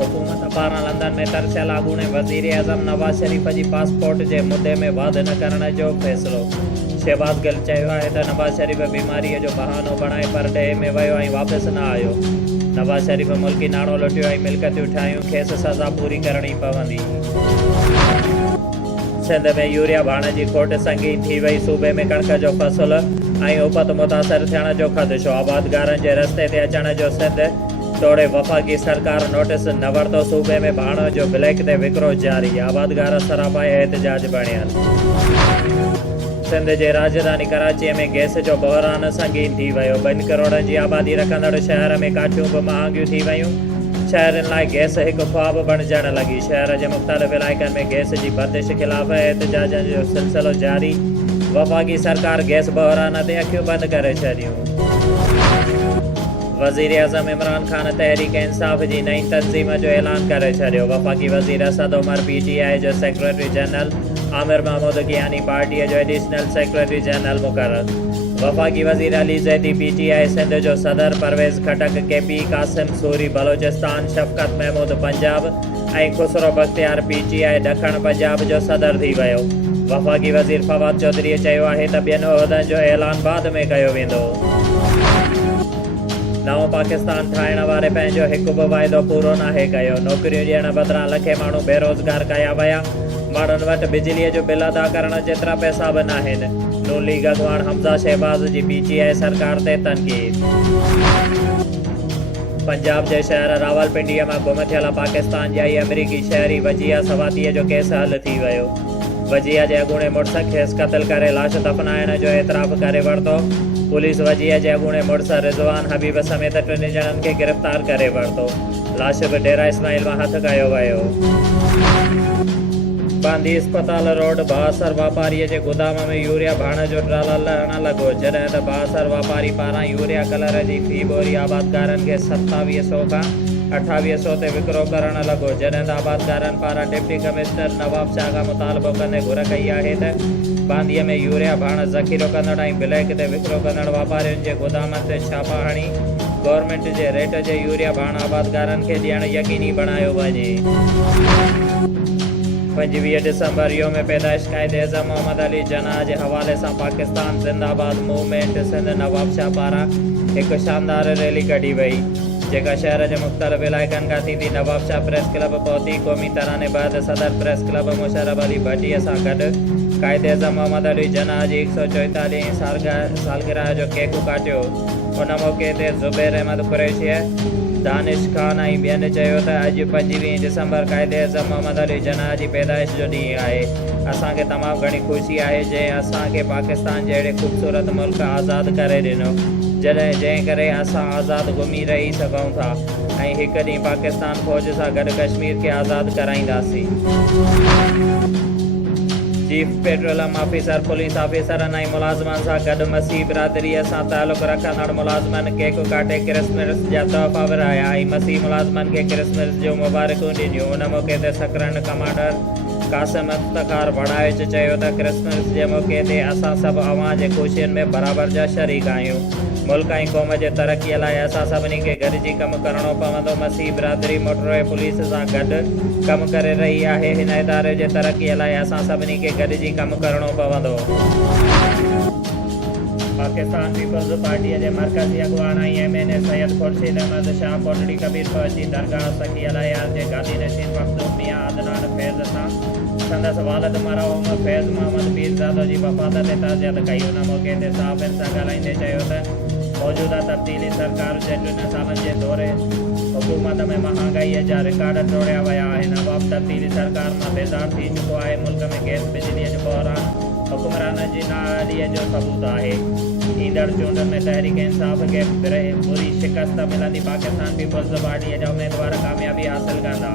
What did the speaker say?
हुकूमत पारां लंदन में तरसियल आॻूणे वज़ीर आज़म नवाज़ शरीफ़ जी पासपोर्ट जे मुदे में वाध न करण जो फ़ैसिलो। शहबाज़ गिल चयो आहे त नवाज़ शरीफ़ बीमारीअ जो बहानो बणाए परॾेह में वियो ऐं वापसि न आयो। नवाज़ शरीफ़ मुल्की नाणो लुटियो ऐं मिल्कियतूं ठाहियूं, खेसि सज़ा पूरी करणी पवंदी। सिंध में यूरिया भाण जी खोट संगीन थी वई। सूबे में कणक जो फ़सुल ऐं उपति मुतासिर थियण जो ख़दशो। आबादगारनि जे रस्ते ते अचण जो सिंध तोड़े वफ़ाक़ी सरकार नोटिस न वरितो। सूबे में भाण जो ब्लैक ते विकिरो जारी। आबादगार सरापा एहतजाज बणियल। सिंध जे राजधानी कराचीअ में गैस जो बहिरान संगीन थी वियो। 2 करोड़ जी आबादी रखंदड़ शहर में काठियूं बि महांगियूं थी वयूं। शहरनि लाइ गैस हिकु ख्वाब बणिजण लॻी। शहर जे मुख़्तलिफ़ इलाइक़नि में गैस जी बंदिश ख़िलाफ़ एहतजाजनि जो सिलसिलो जारी। वफ़ाक़ी सरकार गैस बहिरान ते अखियूं बंदि करे छॾियूं। वज़ीर आज़म इमरान ख़ान तहरीक इंसाफ़ जी नई तंज़ीम जो ऐलान करे छॾियो। वफ़ाक़ी वज़ीर असद उमर PTI जो सेक्रेटरी जनरल, आमिर महमूद कियानी पार्टीअ जो एडिशनल सेक्रेटरी जनरल मुक़रर। वफ़ाक़ी वज़ीर अली ज़ैदी PTI सिंध जो सदर, परवेज़ खटक KP, क़ासिम सूरी बलोचिस्तान, शफ़क़त महमूद पंजाब ऐं खुसरो बख़्तियार PTI ॾखण पंजाब जो सदर थी वियो। वफ़ाक़ी वज़ीर फवाद चौधरीअ चयो आहे त ॿियनि उहिदनि जो ऐलान बाद में कयो वेंदो। नओं पाकिस्तान ठाहिण वारे पंहिंजो हिकु बि वाइदो पूरो नाहे कयो। नौकरियूं ॾियण बदिरां लखे माण्हू बेरोज़गार कया विया। माण्हुनि वटि बिजलीअ जो बिल अदा करण जेतिरा पैसा बि नाहिनि। नून लीग अॻवान हमज़ा शहबाज़ जी PTI सरकार ते तनक़ीद। पंजाब जे शहर रावलपिंडीअ मां गुम थियल पाकिस्तान जाई अमरीकी शहरी वजिया सवातीअ जो केस हल थी वियो। वजिया जे अॻूणे मुड़ुस खेसि क़त्ल करे लाश दफ़नाइण जो एतिराफ़ करे वरितो। पुलिस वजिया जे अॻूणे मुड़ुस रिज़वान हबीब समेत 3 ॼणनि खे गिरफ़्तार करे वरितो। लाश बि डेरा इस्माइल मां हथु कयो वियो। बांदी अस्पताल रोड बासर वापारीअ जे गोदाम में यूरिया भाण जो ट्राला लहण लॻो। जॾहिं त बासर वापारी पारां यूरिया कलर जी फी बोरी आबादगारनि खे 2700 खां 2800 ते विकिरो करण लॻो। जॾहिं त आबादगारनि पारां डिप्टी कमिश्नर नवाब शाह खां मुतालबो कंदे घुर कई आहे त बांदीअ में यूरिया भाण ज़ख़ीरो कंदड़ ऐं ब्लैक ते विकिरो कंदड़ वापारियुनि जे गोदामनि ते छापा हणी गवर्नमेंट जे रेट जे यूरिया भाण आबादगारनि खे ॾियणु यकीनी बणायो वञे। 25 डिसंबर योम पैदाइश क़ाइद एज़म मोहम्मद अली जनाह जे हवाले सां पाकिस्तान ज़िंदाबाद मूवमेंट सिंध नवाब शाह पारां हिकु शानदार रैली कढी वई, जेका शहर जे मुख़्तलिफ़ इलाइक़नि खां थींदी नवाब शाह प्रेस क्लब पहुती। क़ौमी तराने बैदि सदर प्रेस क्लब मुशर्रफ अली भट्टीअ सां गॾु क़ाइद एज़म मोहम्मद अली जनाह जी 144वीं सालगिरह जो केक काटियो। उन मौक़े ते ज़ुबैर अहमद कुरैशी, दानिश खान ऐं ॿियनि चयो त अॼु 25 डिसंबर क़ाइद एज़म मोहम्मद अली जनाह जी पैदाइश जो ॾींहुं आहे। असांखे तमामु घणी ख़ुशी आहे जंहिं असांखे पाकिस्तान जहिड़े ख़ूबसूरत मुल्क आज़ादु करे ॾिनो, जंहिं करे असां आज़ादु घुमी रही सघूं था ऐं हिकु ॾींहुं पाकिस्तान फ़ौज सां गॾु कश्मीर खे आज़ादु कराईंदासीं। चीफ पेट्रोलियम ऑफिसर, पुलिस ऑफिसरनि ऐं मुलाज़िमनि सां गॾु मसीह बिरादरीअ सां तालुक़ु रखंदड़ मुलाज़िमनि केक काटे क्रिसमस जा तोहफ़ा विरहाया ऐं मसीह मुलाज़िमनि खे क्रिसमस जूं मुबारकूं ॾिनियूं। उन मौक़े ते सकरंड कमांडर क़ासिम इफ़्तिख़ार बड़ाइच चयो त क्रिसमस जे मौक़े ते असां सभु अवां जे ख़ुशियुनि में बराबरि जा शरीक आहियूं। मुल्क ऐं क़ौम जे तरक़ीअ लाइ असां सभिनी खे गॾिजी कमु करणो पवंदो। मसीह बिरादरी मोटरोए पुलिस सां गॾु कमु करे रही आहे। हिन इदारे जे तरक़ीअ लाइ असां सभिनी खे गॾिजी कमु करणो पवंदो। पाकिस्तान पीपल्स पार्टीअ जे मरकज़ी अॻवान ऐं MNA सैयद खुर्शीद अहमद शाह कोटड़ी कबीर फौजी दरगाह सखी अलायार जे गादी नशीन मखदूम मियां अदनान फैज़ सां संदसि वालिद मरहूम फैज़ मोहम्मद पीरज़ादो जी वफ़ात ते ताज़ियत कई। उन मौक़े ते सहाफ़ियुनि सां ॻाल्हाईंदे चयो त मौजूदा तब्दीली सरकार जे 3 सालनि जे दौरे हुकूमत में महांगाईअ जा रिकॉर्ड तोड़िया विया आहिनि। अवाम तब्दीली सरकार मां बेज़ार थी चुको आहे। मुल्क में गैस बिजलीअ जो बहिरान हुकुमराननि जी नाअहलीअ जो सबूत आहे। ईंदड़ चूंडुनि में तहरीक इंसाफ़ खे बुरी शिकस्त मिलंदी। पाकिस्तान पीपल्स पार्टीअ जा उम्मीदवार कामयाबी हासिल कंदा।